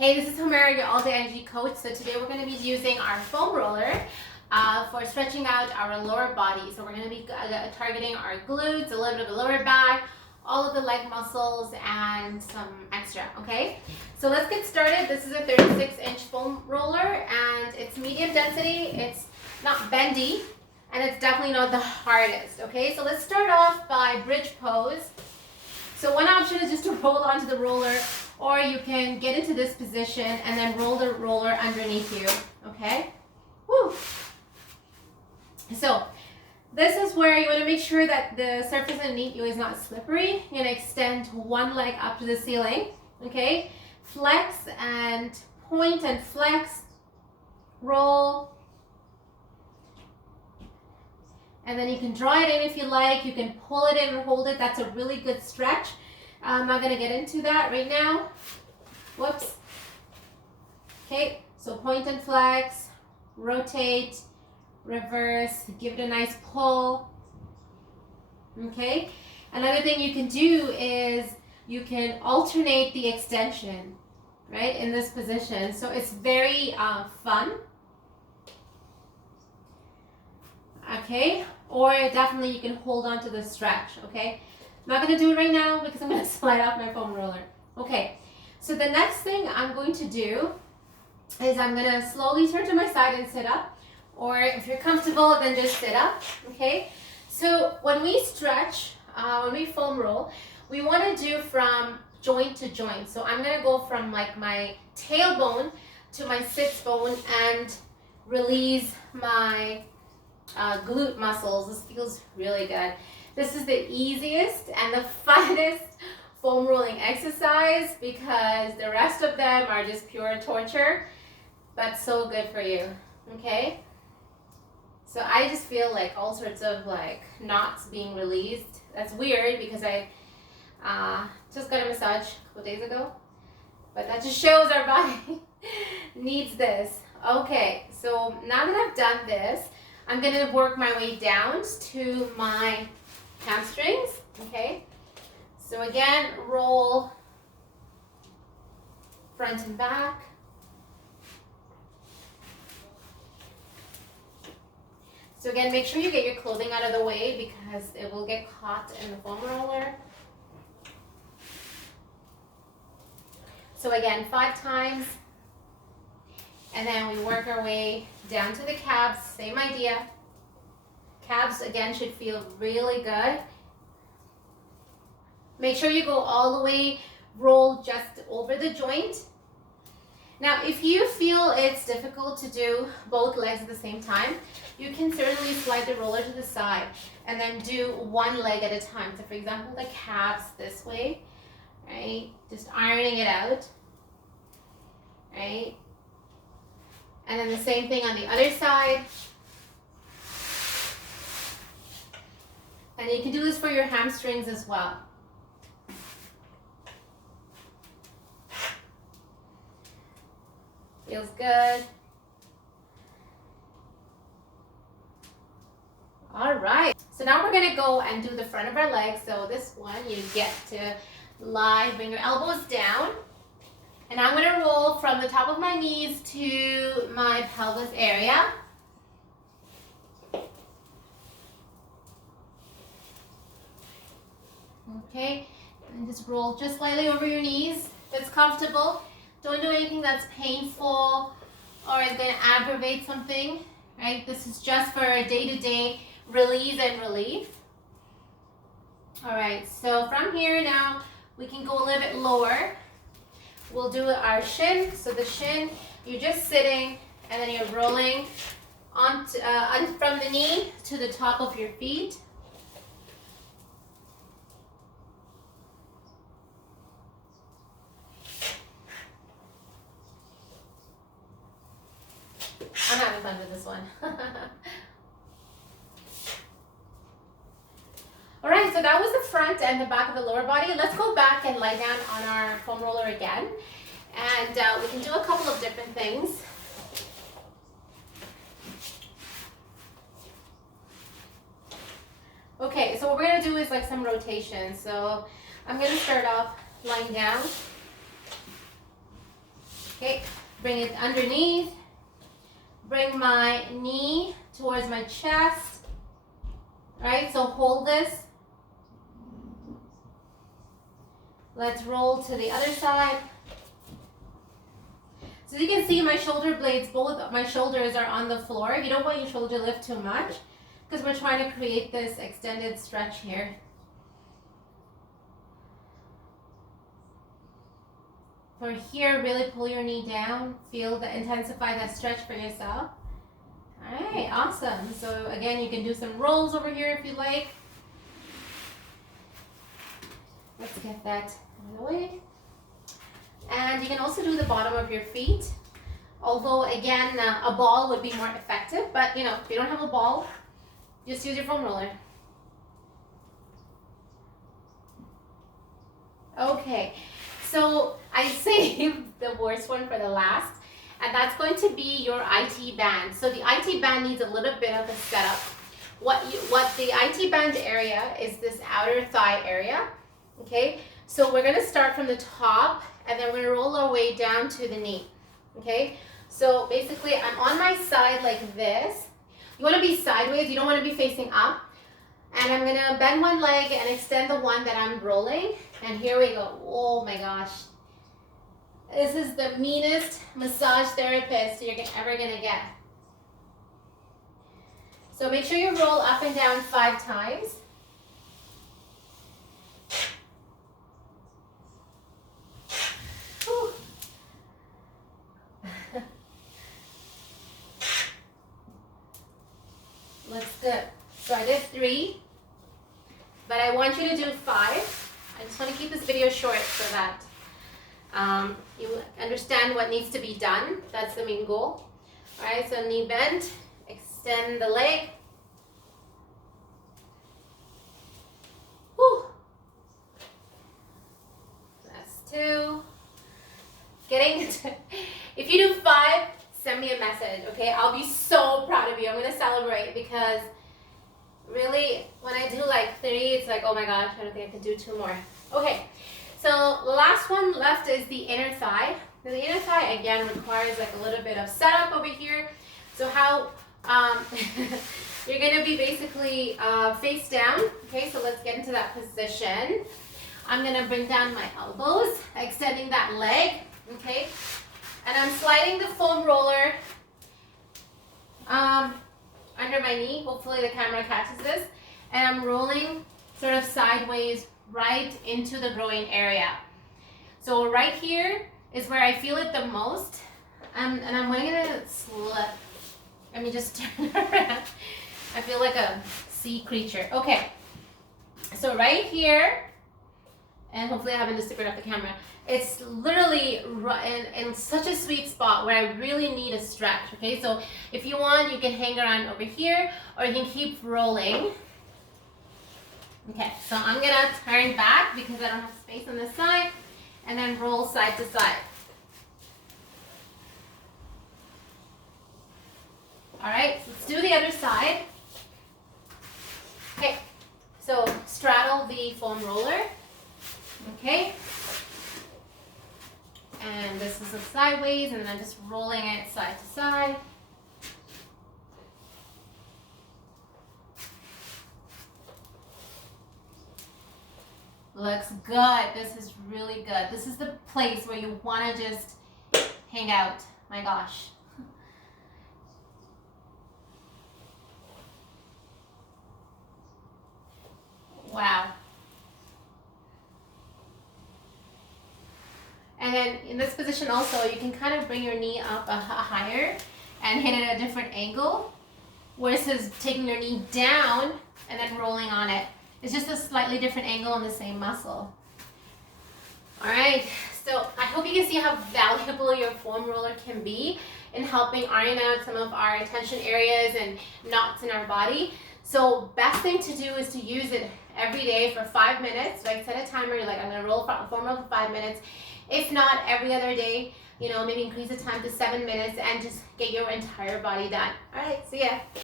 Hey, this is Homera, your all-day energy coach. So today we're going to be using our foam roller for stretching out our lower body. So we're going to be targeting our glutes, a little bit of the lower back, all of the leg muscles, and some extra, okay? So let's get started. This is a 36-inch foam roller, and it's medium density. It's not bendy, and it's definitely not the hardest, okay? So let's start off by bridge pose. So one option is just to roll onto the roller, or you can get into this position and then roll the roller underneath you, okay? Woo! So this is where you want to make sure that the surface underneath you is not slippery. You're going to extend one leg up to the ceiling, okay? Flex and point and flex, roll. And then you can draw it in if you like. You can pull it in or hold it. That's a really good stretch. I'm not going to get into that right now. Whoops. Okay, so point and flex, rotate, reverse, give it a nice pull. Okay, another thing you can do is you can alternate the extension, right, in this position. So it's very fun. Okay, or definitely you can hold on to the stretch, okay? I'm not going to do it right now because I'm going to slide off my foam roller. Okay, so the next thing I'm going to do is I'm going to slowly turn to my side and sit up, or if you're comfortable, then just sit up, okay? So when we stretch, when we foam roll, we want to do from joint to joint. So I'm going to go from like my tailbone to my sits bone and release my glute muscles. This feels really good. This is the easiest and the funnest foam rolling exercise because the rest of them are just pure torture, but so good for you, okay? So I just feel like all sorts of like knots being released. That's weird because I just got a massage a couple days ago, but that just shows our body needs this. Okay, so now that I've done this, I'm going to work my way down to my hamstrings, okay? So again, roll front and back. So again, make sure you get your clothing out of the way because it will get caught in the foam roller. So again, 5 times. And then we work our way down to the calves, same idea. Calves, again, should feel really good. Make sure you go all the way, roll just over the joint. Now, if you feel it's difficult to do both legs at the same time, you can certainly slide the roller to the side and then do one leg at a time. So for example, the calves this way, right? Just ironing it out, right? And then the same thing on the other side. And you can do this for your hamstrings as well. Feels good. All right. So now we're going to go and do the front of our legs. So this one, you get to lie, bring your elbows down. And I'm going to roll from the top of my knees to my pelvis area. Okay, and just roll just slightly over your knees. If it's comfortable. Don't do anything that's painful or is going to aggravate something, right? This is just for a day-to-day release and relief. All right, so from here now, we can go a little bit lower. We'll do our shin. So the shin, you're just sitting and then you're rolling on from the knee to the top of your feet. I'm having fun with this one. All right, so that was the front and the back of the lower body. Let's go back and lie down on our foam roller again. And we can do a couple of different things. Okay, so what we're gonna do is like some rotation. So I'm gonna start off lying down. Okay, bring it underneath. Bring my knee towards my chest. All right, so hold this. Let's roll to the other side. So you can see my shoulder blades, both my shoulders are on the floor. You don't want your shoulder to lift too much because we're trying to create this extended stretch here. For here, really pull your knee down. Feel the intensify that stretch for yourself. All right, awesome. So again, you can do some rolls over here if you like. Let's get that out of the way. And you can also do the bottom of your feet. Although again, a ball would be more effective, but you know, if you don't have a ball, just use your foam roller. Okay, so I saved the worst one for the last, and that's going to be your IT band. So the IT band needs a little bit of a setup. What the IT band area is this outer thigh area. Okay, so we're gonna start from the top and then we're gonna roll our way down to the knee. Okay, so basically I'm on my side like this. You wanna be sideways, you don't wanna be facing up. And I'm gonna bend one leg and extend the one that I'm rolling. And here we go. Oh my gosh. This is the meanest massage therapist you're ever gonna get. So make sure you roll up and down 5 times. Looks good. So I did 3, but I want you to do 5. I just want to keep this video short so that you understand what needs to be done. That's the main goal. All right, so knee bend, extend the leg. Whew. That's 2. If you do 5, send me a message, okay? I'll be so proud of you. I'm gonna celebrate because really, when I do like 3, it's like, oh my gosh, I don't think I can do 2 more. Okay, so the last one left is the inner thigh. Now the inner thigh, again, requires like a little bit of setup over here. So how, you're gonna be basically face down. Okay, so let's get into that position. I'm gonna bring down my elbows, extending that leg, okay? And I'm sliding the foam roller under my knee. Hopefully the camera catches this. And I'm rolling sort of sideways right into the groin area. So right here is where I feel it the most. And I'm gonna slip. Let me just turn around. I feel like a sea creature. Okay, so right here, and hopefully I haven't disappeared off the camera. It's literally in such a sweet spot where I really need a stretch, okay? So if you want, you can hang around over here or you can keep rolling. Okay, so I'm gonna turn back because I don't have space on this side and then roll side to side. All right, so let's do the other side. Okay, so straddle the foam roller, okay? And this is a sideways, and then just rolling it side to side. Looks good. This is really good. This is the place where you want to just hang out. My gosh. Wow. And then in this position also, you can kind of bring your knee up higher and hit it at a different angle versus taking your knee down and then rolling on it. It's just a slightly different angle on the same muscle. All right, so I hope you can see how valuable your foam roller can be in helping iron out some of our tension areas and knots in our body. So best thing to do is to use it every day for 5 minutes. Like set a timer, you're like, I'm gonna roll foam roller for 5 minutes. If not, every other day, you know, maybe increase the time to 7 minutes and just get your entire body done. All right, see ya.